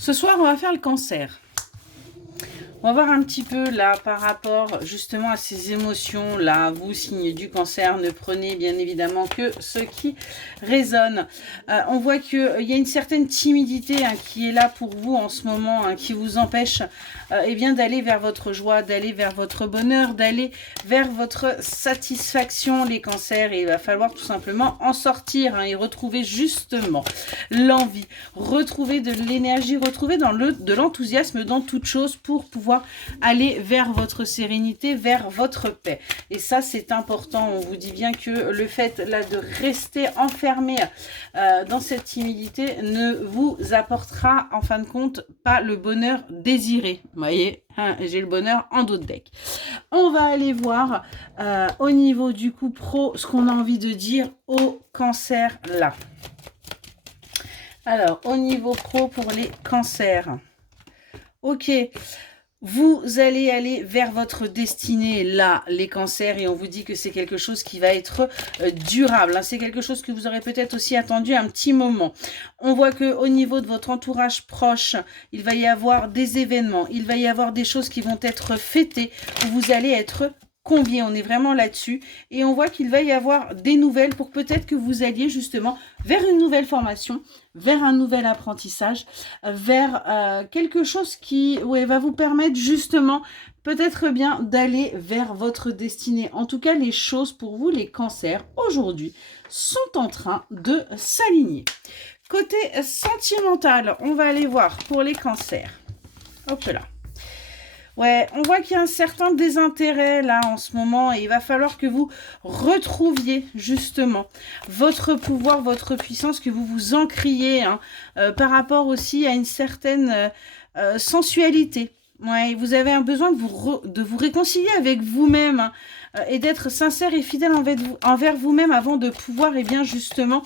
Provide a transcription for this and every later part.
Ce soir, on va faire le cancer. On va voir un petit peu là par rapport justement à ces émotions-là. Vous, signe du cancer, ne prenez bien évidemment que ce qui résonne. On voit qu'il y a une certaine timidité qui est là pour vous en ce moment, qui vous empêche eh bien d'aller vers votre joie, d'aller vers votre bonheur, d'aller vers votre satisfaction, les cancers. Et il va falloir tout simplement en sortir et retrouver justement l'envie, retrouver de l'énergie, retrouver de l'enthousiasme dans toute chose pour pouvoir aller vers votre sérénité, vers votre paix. Et ça, c'est important. On vous dit bien que le fait là de rester enfermé dans cette timidité ne vous apportera en fin de compte pas le bonheur désiré. Vous voyez, hein, j'ai le bonheur en dos de deck. On va aller voir au niveau du coup pro ce qu'on a envie de dire au cancer là. Alors, au niveau pro pour les cancers. Ok. Vous allez aller vers votre destinée, là, les cancers, et on vous dit que c'est quelque chose qui va être durable. Hein. C'est quelque chose que vous aurez peut-être aussi attendu un petit moment. On voit qu'au niveau de votre entourage proche, il va y avoir des événements, il va y avoir des choses qui vont être fêtées, où vous allez être conviés. On est vraiment là-dessus. Et on voit qu'il va y avoir des nouvelles pour peut-être que vous alliez justement vers une nouvelle formation, vers un nouvel apprentissage, vers quelque chose qui va vous permettre justement peut-être bien d'aller vers votre destinée. En tout cas, les choses pour vous, les cancers, aujourd'hui, sont en train de s'aligner. Côté sentimental, on va aller voir pour les cancers. Hop là. Ouais, on voit qu'il y a un certain désintérêt là en ce moment et il va falloir que vous retrouviez justement votre pouvoir, votre puissance, que vous vous ancriez par rapport aussi à une certaine sensualité. Ouais, vous avez un besoin de vous réconcilier avec vous-même et d'être sincère et fidèle envers vous-même avant de pouvoir bien justement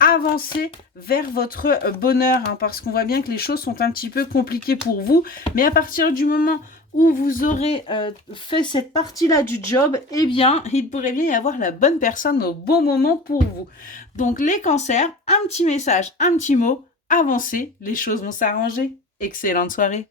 avancer vers votre bonheur parce qu'on voit bien que les choses sont un petit peu compliquées pour vous, mais à partir du moment où vous aurez fait cette partie-là du job, eh bien, il pourrait bien y avoir la bonne personne au bon moment pour vous. Donc, les cancers, un petit message, un petit mot, avancez, les choses vont s'arranger. Excellente soirée.